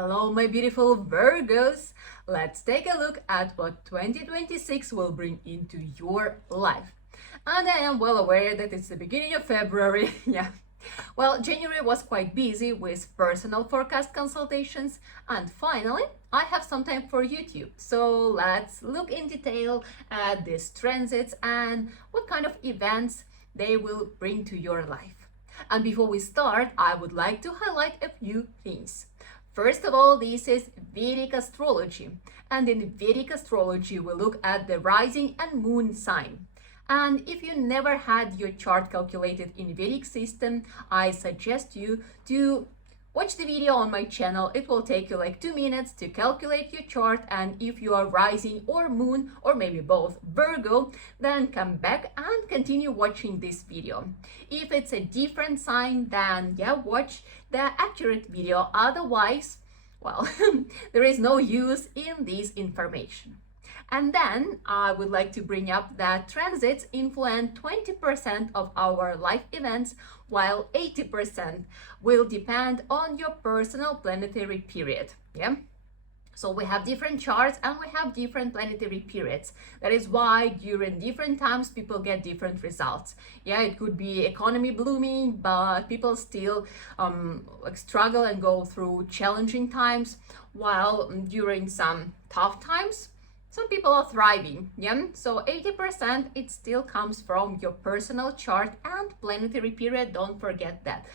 Hello, my beautiful Virgos. Let's take a look at what 2026 will bring into your life. And I am well aware that it's the beginning of February. Yeah. Well, January was quite busy with personal forecast consultations, and finally, I have some time for YouTube. So let's look in detail at these transits and what kind of events they will bring to your life. And before we start, I would like to highlight a few things. First of all, this is Vedic astrology. And in Vedic astrology, we look at the rising and moon sign. And if you never had your chart calculated in Vedic system, I suggest you to watch the video on my channel. It will take you like 2 minutes to calculate your chart, and if you are rising or moon or maybe both Virgo, then come back and continue watching this video. If it's a different sign, then watch the accurate video. Otherwise, well, there is no use in this information. And then I would like to bring up that transits influence 20% of our life events, while 80% will depend on your personal planetary period. So we have different charts and we have different planetary periods. That is why during different times people get different results. It could be economy blooming, but people still struggle and go through challenging times, while during some tough times, some people are thriving. So 80% it still comes from your personal chart and planetary period. Don't forget that.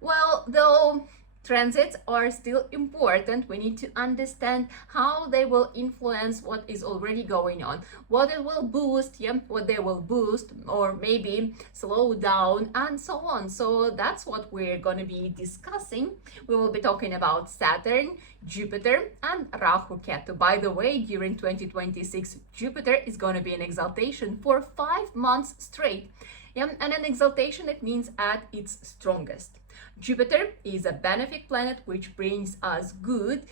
Well, though transits are still important, we need to understand how they will influence what is already going on, what it will boost, what they will boost or maybe slow down, and so on. So that's what we're going to be discussing. We will be talking about Saturn, Jupiter, and Rahu-Ketu. By the way, during 2026, Jupiter is going to be in exaltation for 5 months straight. And an exaltation, it means at its strongest. Jupiter is a benefic planet which brings us good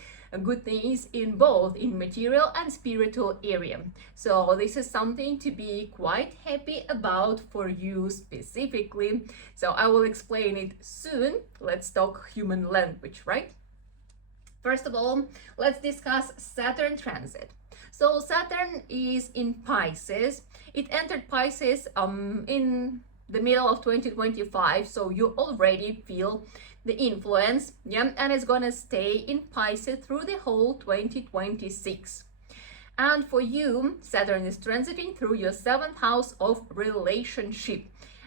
things in both in material and spiritual area. So this is something to be quite happy about for you specifically. So I will explain it soon. Let's talk human language, right? First of all, let's discuss Saturn transit. So Saturn is in Pisces. It entered Pisces in the middle of 2025, so you already feel the influence, and it's gonna stay in Pisces through the whole 2026. And for you, Saturn is transiting through your 7th house of relationship,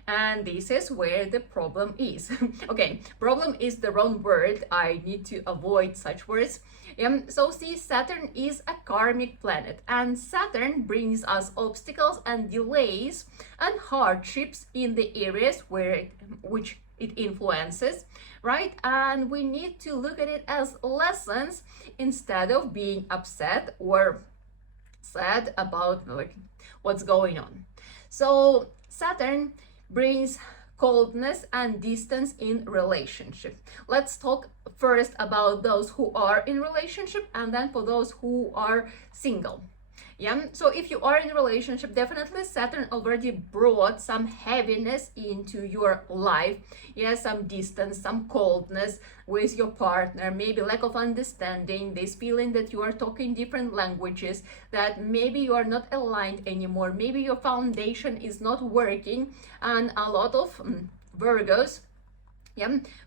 and this is where the problem is. Okay, problem is the wrong word. I need to avoid such words. So see, Saturn is a karmic planet, and Saturn brings us obstacles and delays and hardships in the areas which it influences, right? And we need to look at it as lessons instead of being upset or sad about what's going on. So Saturn brings coldness and distance in relationship. Let's talk first about those who are in relationship, and then for those who are single. So if you are in a relationship, definitely Saturn already brought some heaviness into your life. Some distance, some coldness with your partner, maybe lack of understanding, this feeling that you are talking different languages, that maybe you are not aligned anymore, maybe your foundation is not working. And a lot of Virgos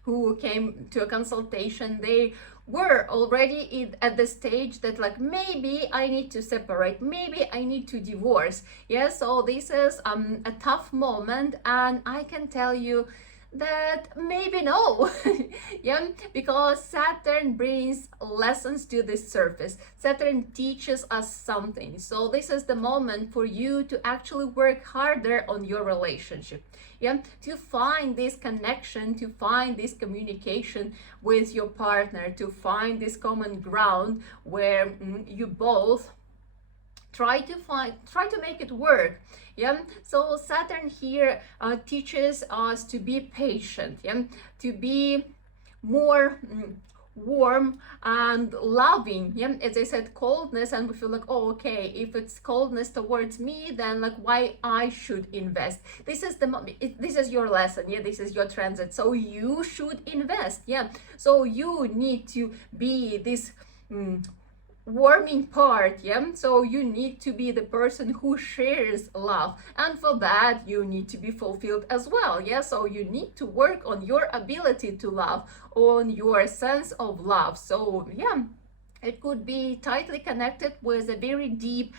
who came to a consultation, they were already at the stage that maybe I need to separate, maybe I need to divorce. So this is a tough moment, and I can tell you that maybe no. Because Saturn brings lessons to the surface. Saturn teaches us something. So this is the moment for you to actually work harder on your relationship, to find this connection, to find this communication with your partner, to find this common ground where you both try to make it work. So Saturn here teaches us to be patient, to be more warm and loving. Yeah, as I said, coldness, and we feel like, oh, okay, if it's coldness towards me, then like why I should invest. This is this is your lesson. Yeah, this is your transit, so you should invest. Yeah, so you need to be this warming part. Yeah, so you need to be the person who shares love, and for that you need to be fulfilled as well. Yeah, so you need to work on your ability to love, on your sense of love. So yeah, it could be tightly connected with a very deep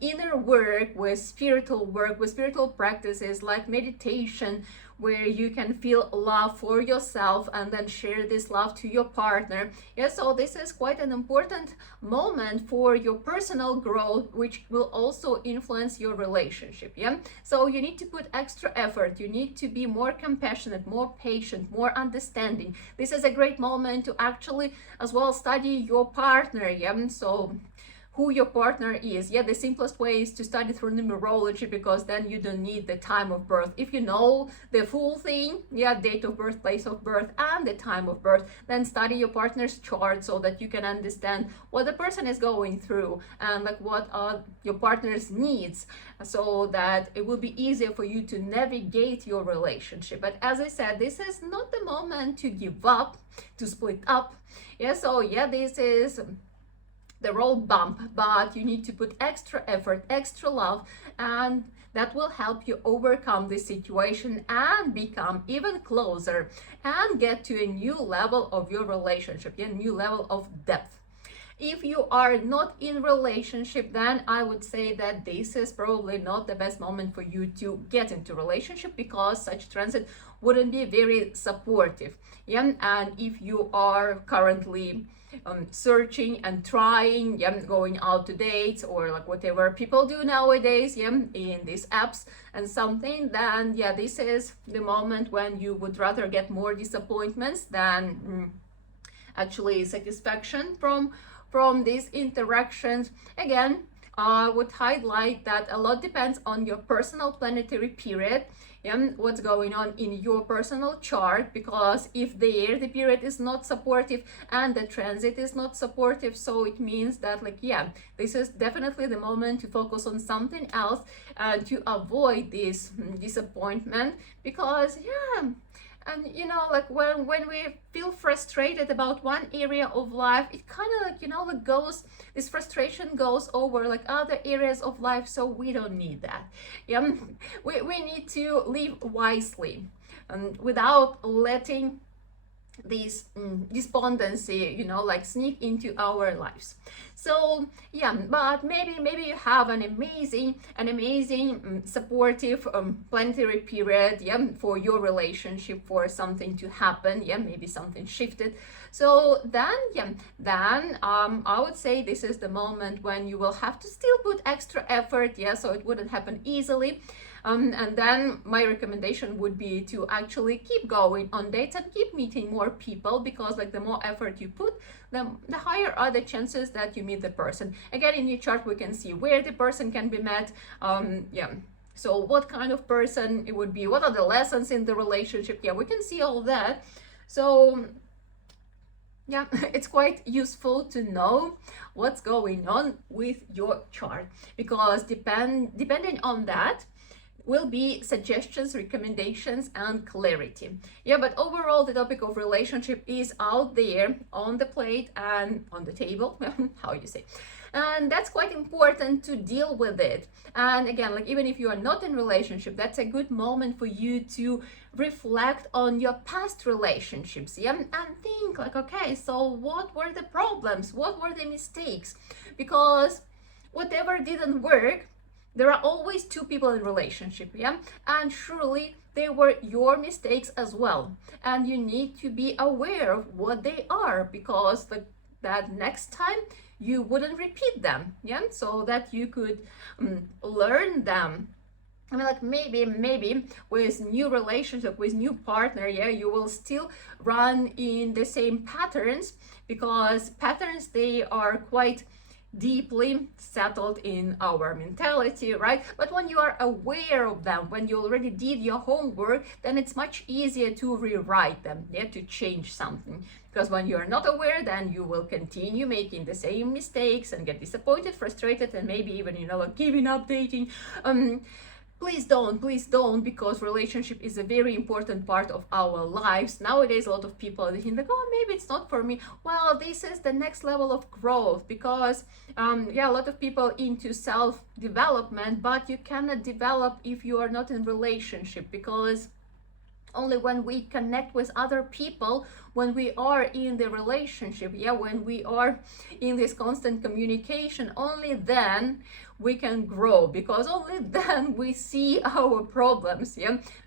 inner work, with spiritual practices like meditation, where you can feel love for yourself and then share this love to your partner. Yeah, so this is quite an important moment for your personal growth, which will also influence your relationship. Yeah, so you need to put extra effort, you need to be more compassionate, more patient, more understanding. This is a great moment to actually as well study your partner. Yeah, so who your partner is. Yeah, the simplest way is to study through numerology, because then you don't need the time of birth. If you know the full thing, yeah, date of birth, place of birth, and the time of birth, then study your partner's chart so that you can understand what the person is going through and like what are your partner's needs, so that it will be easier for you to navigate your relationship. But as I said, this is not the moment to give up, to split up. Yeah, so yeah, this is the road bump, but you need to put extra effort, extra love, and that will help you overcome this situation and become even closer and get to a new level of your relationship, a new level of depth. If you are not in relationship, then I would say that this is probably not the best moment for you to get into relationship, because such transit wouldn't be very supportive. Yeah, and if you are currently searching and trying, yeah, going out to dates or like whatever people do nowadays, yeah, in these apps and something, then yeah, this is the moment when you would rather get more disappointments than actually satisfaction from these interactions. Again, I would highlight that a lot depends on your personal planetary period, yeah, what's going on in your personal chart, because if the period is not supportive and the transit is not supportive, so it means that like, yeah, this is definitely the moment to focus on something else and to avoid this disappointment. Because yeah, and you know, like when we feel frustrated about one area of life, it kind of like, you know, like this frustration goes over like other areas of life, so we don't need that. Yeah, we need to live wisely and without letting this despondency, you know, like sneak into our lives. So yeah, but maybe you have an amazing supportive planetary period, yeah, for your relationship, for something to happen, yeah, maybe something shifted. So then yeah, then I would say this is the moment when you will have to still put extra effort, yeah, so it wouldn't happen easily. And then my recommendation would be to actually keep going on dates and keep meeting more people, because like the more effort you put, the higher are the chances that you meet the person. Again, in your chart we can see where the person can be met, yeah, so what kind of person it would be, what are the lessons in the relationship, yeah, we can see all that. So yeah, it's quite useful to know what's going on with your chart, because depending on that will be suggestions, recommendations, and clarity. Yeah, but overall the topic of relationship is out there on the plate and on the table, how you say, and that's quite important to deal with it. And again, like even if you are not in relationship, that's a good moment for you to reflect on your past relationships, yeah, and think like, okay, so what were the problems, what were the mistakes? Because whatever didn't work, there are always two people in relationship, yeah, and surely they were your mistakes as well, and you need to be aware of what they are, because that next time you wouldn't repeat them, yeah, so that you could learn them. I mean, like maybe with new relationship, with new partner, yeah, you will still run in the same patterns, because patterns, they are quite deeply settled in our mentality, right? But when you are aware of them, when you already did your homework, then it's much easier to rewrite them, yeah, to change something. Because when you're not aware, then you will continue making the same mistakes and get disappointed, frustrated, and maybe even, like giving up dating. Please don't, because relationship is a very important part of our lives. Nowadays, a lot of people are thinking like, oh, maybe it's not for me. Well, this is the next level of growth, because a lot of people into self-development, but you cannot develop if you are not in relationship, because only when we connect with other people, when we are in the relationship, when we are in this constant communication, only then we can grow, because only then we see our problems.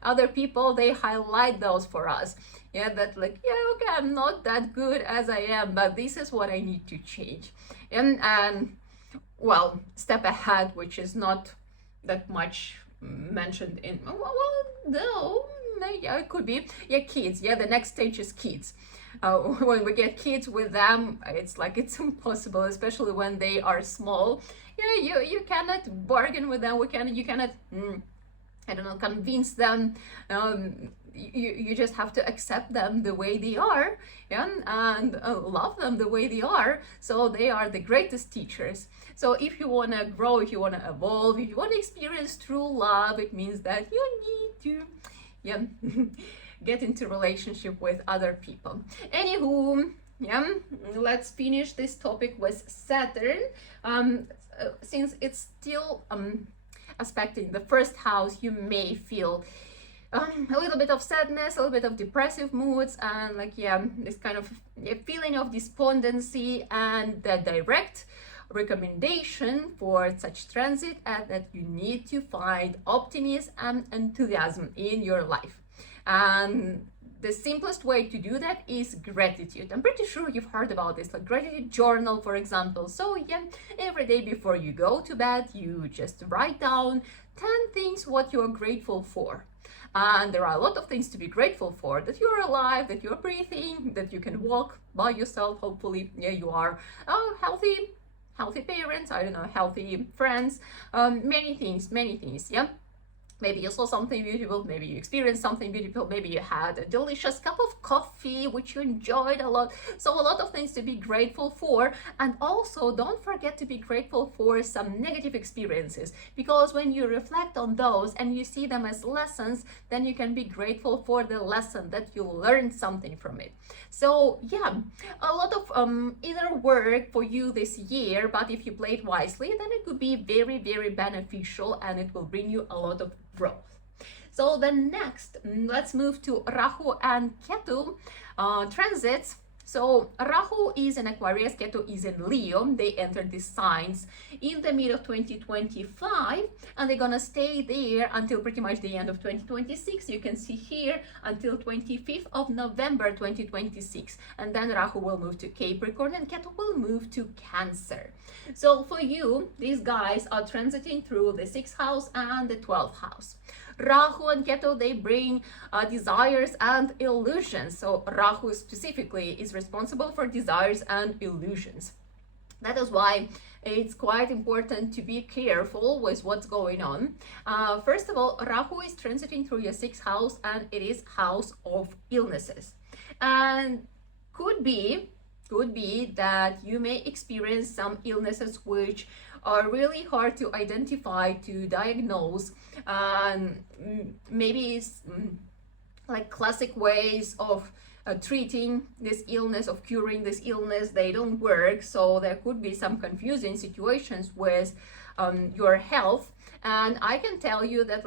Other people, they highlight those for us, that like, okay, I'm not that good as I am, but this is what I need to change. And well, step ahead, which is not that much mentioned in, no, yeah, it could be, kids. The next stage is kids. When we get kids, with them, it's like it's impossible, especially when they are small. You cannot bargain with them. You cannot I don't know, convince them. You just have to accept them the way they are, and love them the way they are. So they are the greatest teachers. So if you want to grow, if you want to evolve, if you want to experience true love, it means that you need to get into relationship with other people. Anywho, let's finish this topic with Saturn. Since it's still aspecting the first house, you may feel a little bit of sadness, a little bit of depressive moods, and this kind of feeling of despondency. And the direct recommendation for such transit is that you need to find optimism and enthusiasm in your life. And the simplest way to do that is gratitude. I'm pretty sure you've heard about this, like gratitude journal, for example. So every day before you go to bed, you just write down 10 things what you're grateful for. And there are a lot of things to be grateful for: that you're alive, that you're breathing, that you can walk by yourself, hopefully. You are healthy parents, I don't know, healthy friends, many things, Maybe you saw something beautiful, maybe you experienced something beautiful, maybe you had a delicious cup of coffee, which you enjoyed a lot. So a lot of things to be grateful for. And also don't forget to be grateful for some negative experiences, because when you reflect on those and you see them as lessons, then you can be grateful for the lesson, that you learned something from it. So a lot of inner work for you this year, but if you play it wisely, then it could be very, very beneficial, and it will bring you a lot of growth. So then next, let's move to Rahu and Ketu transits. So Rahu is in Aquarius, Ketu is in Leo. They entered these signs in the mid of 2025, and they're gonna stay there until pretty much the end of 2026. You can see here until 25th of November 2026, and then Rahu will move to Capricorn and Ketu will move to Cancer. So for you, these guys are transiting through the 6th house and the 12th house. Rahu and Ketu, they bring desires and illusions. So Rahu specifically is responsible for desires and illusions. That is why it's quite important to be careful with what's going on. First of all, Rahu is transiting through your 6th house, and it is house of illnesses. And could be that you may experience some illnesses which are really hard to identify, to diagnose. Maybe it's like classic ways of treating this illness, of curing this illness, they don't work. So there could be some confusing situations with your health. And I can tell you that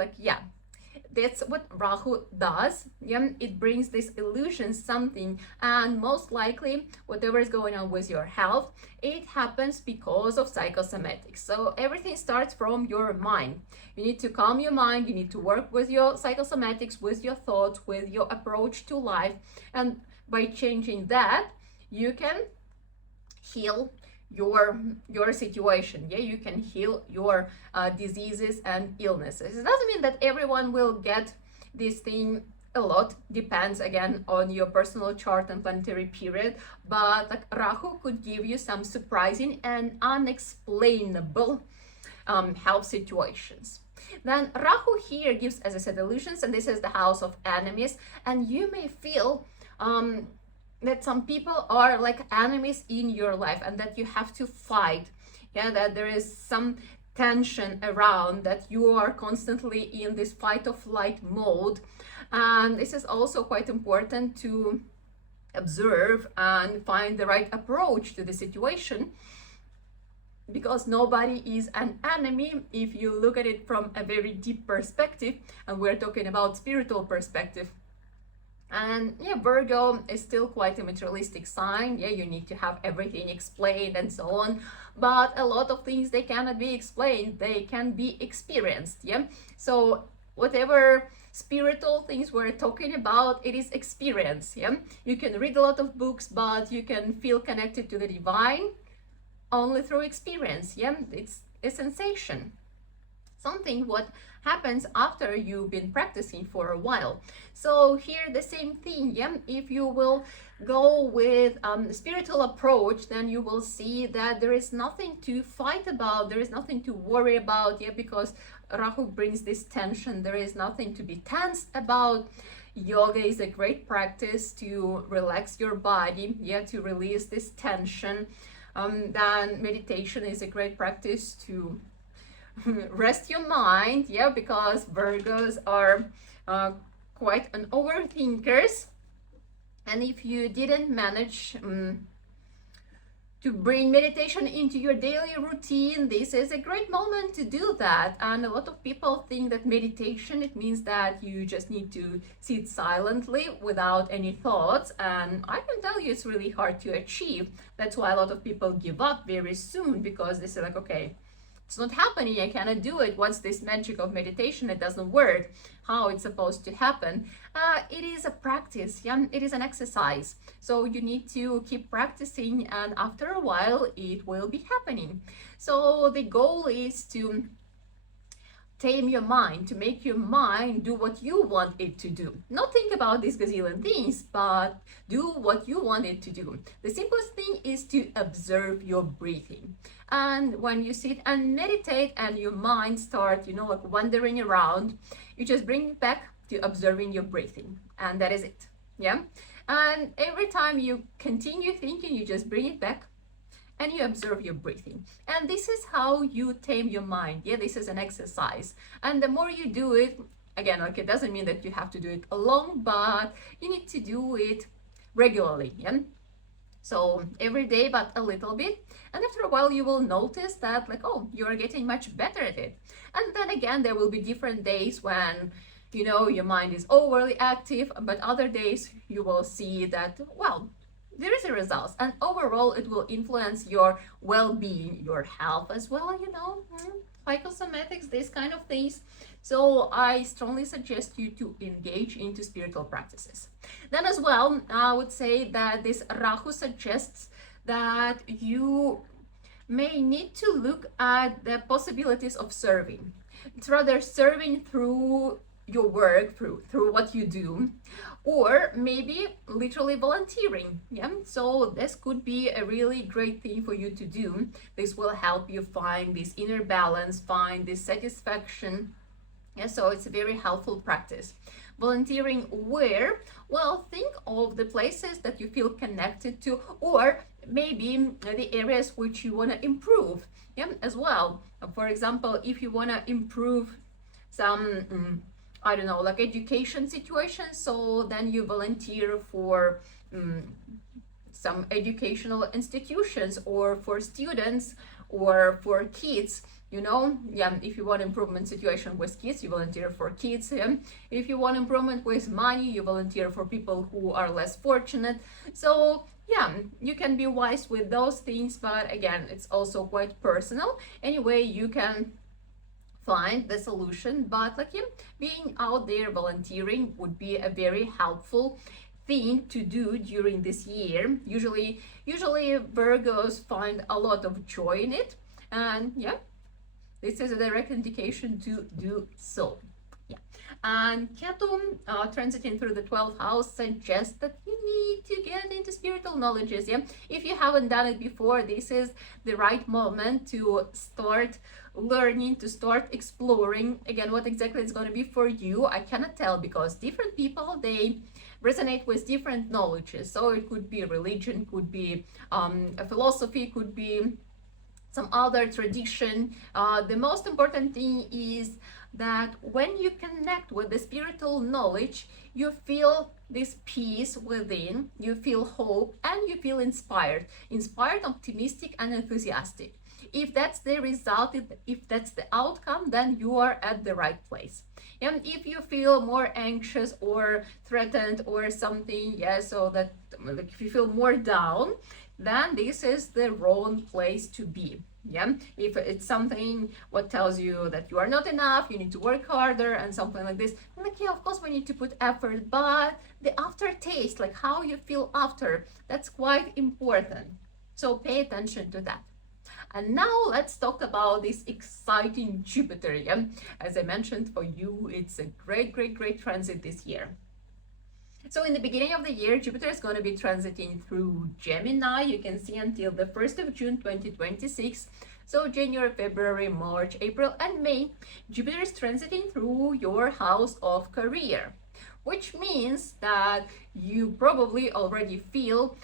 that's what Rahu does. It brings this illusion, something, and most likely whatever is going on with your health, it happens because of psychosomatics. So everything starts from your mind. You need to calm your mind, you need to work with your psychosomatics, with your thoughts, with your approach to life, and by changing that, you can heal your situation. You can heal your diseases and illnesses. It doesn't mean that everyone will get this thing a lot depends again on your personal chart and planetary period, but like Rahu could give you some surprising and unexplainable health situations. Then Rahu here gives, as I said, illusions, and this is the house of enemies, and you may feel that some people are like enemies in your life and that you have to fight. Yeah, that there is some tension around, that you are constantly in this fight or flight mode. And this is also quite important to observe and find the right approach to the situation, because nobody is an enemy if you look at it from a very deep perspective, and we're talking about spiritual perspective. And yeah, Virgo is still quite a materialistic sign. Yeah, you need to have everything explained and so on, but a lot of things, they cannot be explained, they can be experienced. Yeah, so whatever spiritual things we're talking about, it is experience. Yeah, you can read a lot of books, but you can feel connected to the divine only through experience. Yeah, it's a sensation, something what happens after you've been practicing for a while. So here the same thing. Yeah, if you will go with spiritual approach, then you will see that there is nothing to fight about, there is nothing to worry about. Yeah, because Rahu brings this tension, there is nothing to be tense about. Yoga is a great practice to relax your body, yeah, to release this tension. Then meditation is a great practice to rest your mind, yeah, because Virgos are quite an overthinkers, and if you didn't manage to bring meditation into your daily routine, this is a great moment to do that. And a lot of people think that meditation, it means that you just need to sit silently without any thoughts, and I can tell you it's really hard to achieve. That's why a lot of people give up very soon, because they say like, okay, it's not happening, I cannot do it. What's this magic of meditation? It doesn't work. How it's supposed to happen? It is a practice, yeah, it is an exercise. So you need to keep practicing, and after a while it will be happening. So the goal is to tame your mind, to make your mind do what you want it to do. Not think about these gazillion things, but do what you want it to do. The simplest thing is to observe your breathing. And when you sit and meditate and your mind start, like wandering around, you just bring it back to observing your breathing. And that is it. Yeah. And every time you continue thinking, you just bring it back and you observe your breathing. And this is how you tame your mind. Yeah, this is an exercise. And the more you do it, again, like it doesn't mean that you have to do it alone, but you need to do it regularly. Yeah. So every day, but a little bit. And after a while, you will notice that like, oh, you are getting much better at it. And then again, there will be different days when, your mind is overly active, but other days you will see that, well, there is a result, and overall it will influence your well-being, your health as well, psychosomatics, these kind of things. So I strongly suggest you to engage into spiritual practices. Then as well, I would say that this Rahu suggests that you may need to look at the possibilities of serving. It's rather serving through your work, through what you do, or maybe literally volunteering. Yeah, so this could be a really great thing for you to do. This will help you find this inner balance, find this satisfaction. Yeah, so it's a very helpful practice. Volunteering where? Well, think of the places that you feel connected to, or maybe the areas which you want to improve, yeah, as well. For example, if you want to improve some I don't know, like education situations, so then you volunteer for some educational institutions, or for students, or for kids, yeah, if you want improvement situation with kids, you volunteer for kids. Yeah? If you want improvement with money, you volunteer for people who are less fortunate. So yeah, you can be wise with those things, but again, it's also quite personal. Anyway, you can find the solution, but like being out there volunteering would be a very helpful thing to do during this year. Usually Virgos find a lot of joy in it, and yeah, this is a direct indication to do so. Yeah. And Ketu transiting through the 12th house suggests that you need to get into spiritual knowledges. Yeah, if you haven't done it before, this is the right moment to start learning, to start exploring. Again, what exactly is going to be for you, I cannot tell, because different people, they resonate with different knowledges. So it could be religion, could be a philosophy, could be some other tradition. The most important thing is that when you connect with the spiritual knowledge, you feel this peace within, you feel hope, and you feel inspired, optimistic, and enthusiastic. If that's the result, if that's the outcome, then you are at the right place. And if you feel more anxious or threatened or something, yeah, so that like if you feel more down, then this is the wrong place to be. Yeah, if it's something what tells you that you are not enough, you need to work harder and something like this, like, yeah, of course we need to put effort, but the aftertaste, like how you feel after, that's quite important. So pay attention to that. And now let's talk about this exciting Jupiter. Yeah, as I mentioned, for you, it's a great transit this year. So in the beginning of the year, Jupiter is going to be transiting through Gemini. You can see until the 1st of June 2026. So January, February, March, April, and May, Jupiter is transiting through your house of career, which means that you probably already feel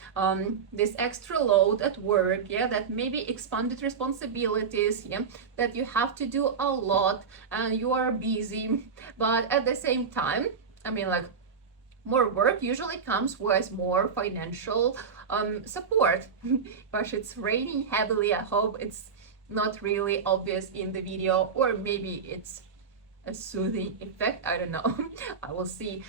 this extra load at work, yeah, that maybe expanded responsibilities, yeah, that you have to do a lot and you are busy. But at the same time, I mean, like, more work usually comes with more financial support. Gosh, it's raining heavily. I hope it's not really obvious in the video, or maybe it's a soothing effect. I don't know. I will see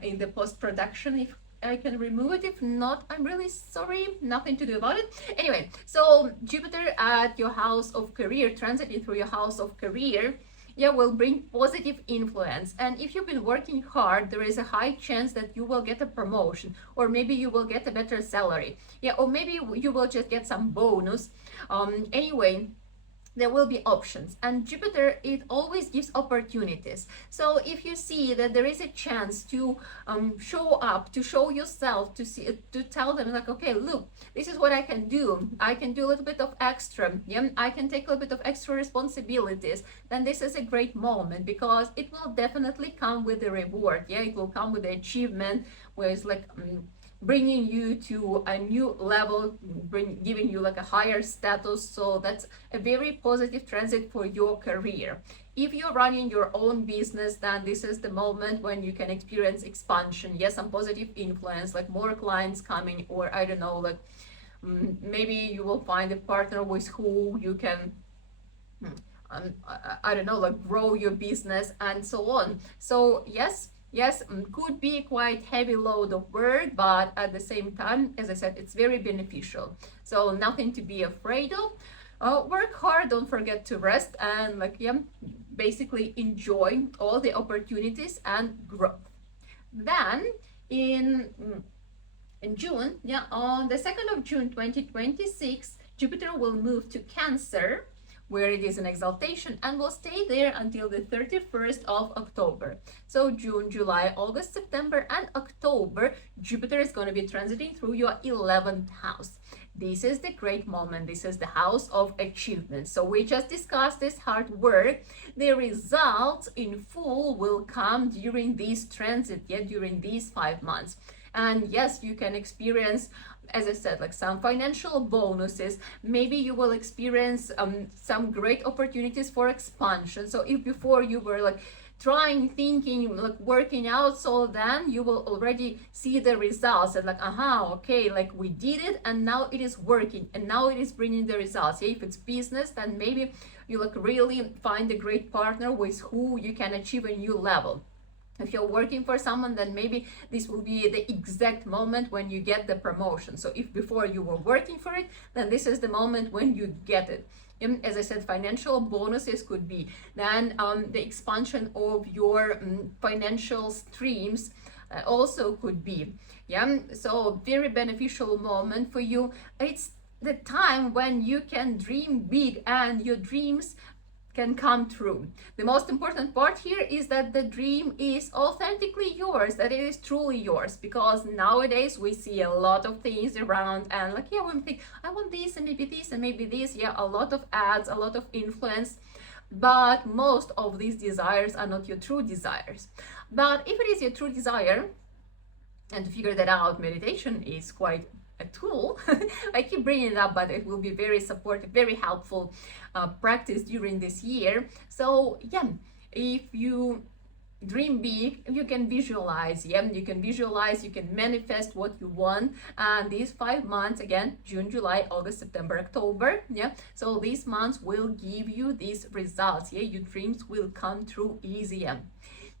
in the post-production if I can remove it. If not, I'm really sorry, nothing to do about it. Anyway, so Jupiter at your house of career, transiting through your house of career, yeah, will bring positive influence. And if you've been working hard, there is a high chance that you will get a promotion, or maybe you will get a better salary, yeah, or maybe you will just get some bonus. Anyway, there will be options, and Jupiter, it always gives opportunities. So if you see that there is a chance to show up, to show yourself, to tell them like, okay, look, this is what I can do. I can do a little bit of extra, yeah, I can take a little bit of extra responsibilities. Then this is a great moment, because it will definitely come with a reward. Yeah, it will come with the achievement, where it's like bringing you to a new level, giving you like a higher status. So that's a very positive transit for your career. If you're running your own business, then this is the moment when you can experience expansion. Yes, some positive influence, like more clients coming, or I don't know, like maybe you will find a partner with who you can I don't know, like grow your business and so on. So yes, could be quite heavy load of work, but at the same time, as I said, it's very beneficial. So nothing to be afraid of. Work hard, don't forget to rest, and like, yeah, basically enjoy all the opportunities and growth. Then in June, yeah, on the 2nd of June 2026, Jupiter will move to Cancer, where it is an exaltation, and will stay there until the 31st of October. So June, July, August, September, and October, Jupiter is going to be transiting through your 11th house. This is the great moment. This is the house of achievement. So we just discussed this hard work. The results in full will come during this transit, during these 5 months. And yes, you can experience, as I said, like some financial bonuses. Maybe you will experience some great opportunities for expansion. So if before you were like thinking, like working out, so then you will already see the results and like, okay, like we did it and now it is working and now it is bringing the results. If it's business, then maybe you like really find a great partner with who you can achieve a new level. If you're working for someone, then maybe this will be the exact moment when you get the promotion. So if before you were working for it, then this is the moment when you get it. As I said, financial bonuses could be. Then the expansion of your financial streams also could be. Yeah, so very beneficial moment for you. It's the time when you can dream big, and your dreams can come true. The most important part here is that the dream is authentically yours, that it is truly yours, because nowadays we see a lot of things around and like, yeah, we think, I want this and maybe this and maybe this. Yeah, a lot of ads, a lot of influence, but most of these desires are not your true desires. But if it is your true desire, and to figure that out, meditation is quite a tool. I keep bringing it up, but it will be very supportive, very helpful practice during this year. So yeah, if you dream big, you can visualize. Yeah, you can visualize, you can manifest what you want. And these 5 months, again, June, July, August, September, October, yeah, so these months will give you these results. Yeah, your dreams will come true easy. Yeah.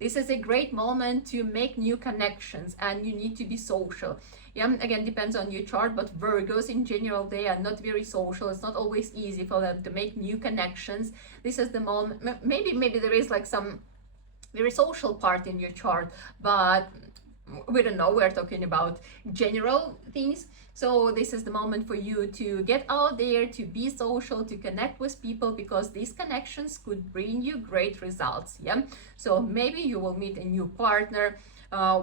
This is a great moment to make new connections, and you need to be social. Yeah, again, depends on your chart, but Virgos in general, they are not very social. It's not always easy for them to make new connections. This is the moment. Maybe there is like some very social part in your chart, but we don't know. We're talking about general things. So this is the moment for you to get out there, to be social, to connect with people, because these connections could bring you great results. Yeah, so maybe you will meet a new partner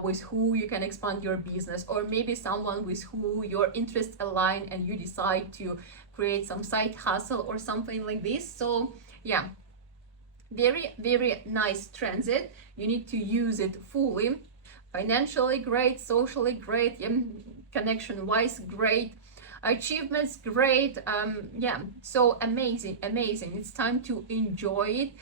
with who you can expand your business, or maybe someone with who your interests align and you decide to create some side hustle or something like this. So yeah, very nice transit. You need to use it fully. Financially great, socially great, yeah, connection wise great, achievements great. Yeah, so amazing. It's time to enjoy it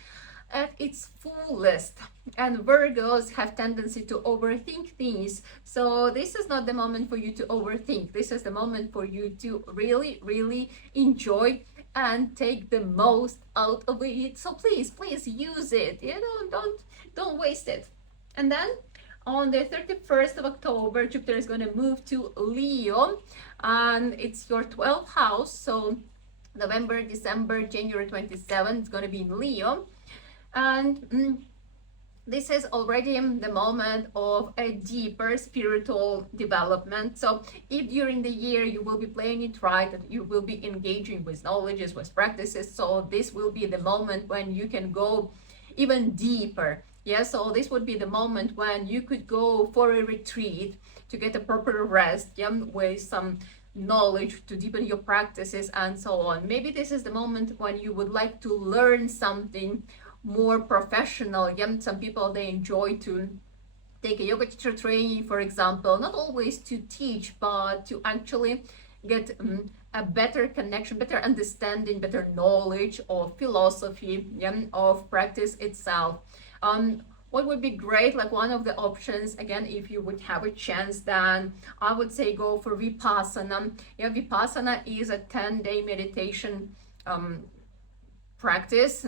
at its fullest. And Virgos have tendency to overthink things, so this is not the moment for you to overthink. This is the moment for you to really enjoy and take the most out of it. So please use it. You know, don't waste it. And then on the 31st of October, Jupiter is going to move to Leo, and it's your 12th house. So November, December, January 27th, it's going to be in Leo. And this is already the moment of a deeper spiritual development. So if during the year you will be playing it right, you will be engaging with knowledges, with practices, so this will be the moment when you can go even deeper. Yeah, so this would be the moment when you could go for a retreat to get a proper rest, yeah, with some knowledge to deepen your practices and so on. Maybe this is the moment when you would like to learn something more professional. Yeah, some people, they enjoy to take a yoga teacher training, for example, not always to teach, but to actually get a better connection, better understanding, better knowledge of philosophy, yeah, of practice itself. What would be great, like one of the options, again, if you would have a chance, then I would say go for Vipassana. Yeah, Vipassana is a 10-day meditation practice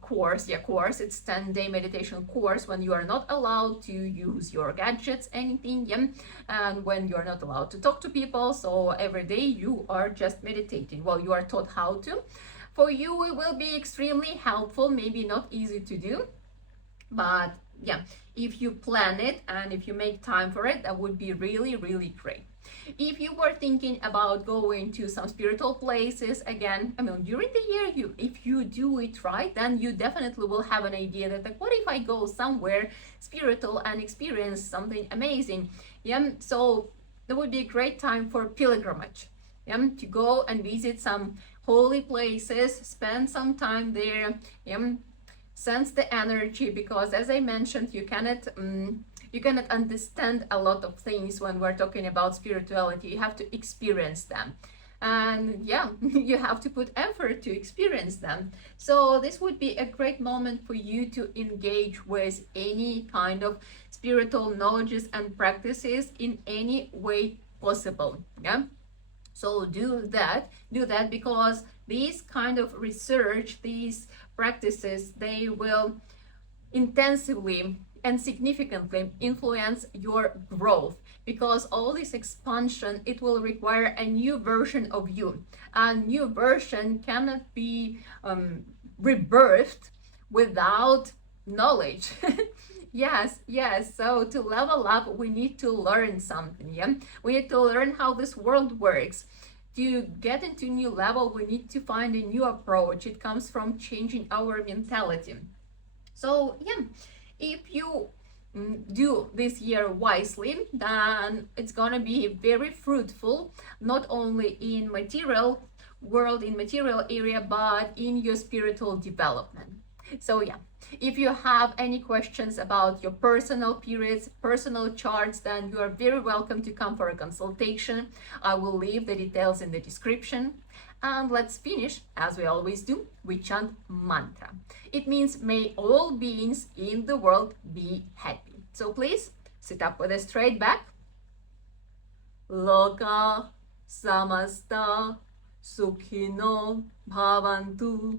course. It's 10-day meditation course when you are not allowed to use your gadgets, anything, yeah, and when you are not allowed to talk to people. So every day you are just meditating. Well, you are taught how to. For you, it will be extremely helpful, maybe not easy to do, but yeah, if you plan it and if you make time for it, that would be really great. If you were thinking about going to some spiritual places, again, I mean, during the year, if you do it right, then you definitely will have an idea that, like, what if I go somewhere spiritual and experience something amazing? Yeah, so that would be a great time for pilgrimage. Yeah, to go and visit some holy places, spend some time there. Yeah, sense the energy, because as I mentioned, you cannot understand a lot of things when we're talking about spirituality. You have to experience them, and yeah, you have to put effort to experience them. So this would be a great moment for you to engage with any kind of spiritual knowledges and practices in any way possible. Yeah, so do that because these kind of research, these practices, they will intensively and significantly influence your growth, because all this expansion, it will require a new version of you. A new version cannot be rebirthed without knowledge. Yes, so to level up, we need to learn something. Yeah, we need to learn how this world works. to get into new level, we need to find a new approach. It comes from changing our mentality. So yeah, if you do this year wisely, then it's gonna be very fruitful, not only in material world, in material area, but in your spiritual development. So yeah, if you have any questions about your personal periods, personal charts, then you are very welcome to come for a consultation. I will leave the details in the description. And let's finish, as we always do, we chant mantra. It means may all beings in the world be happy. So please sit up with a straight back. Loka samasta sukhino bhavantu.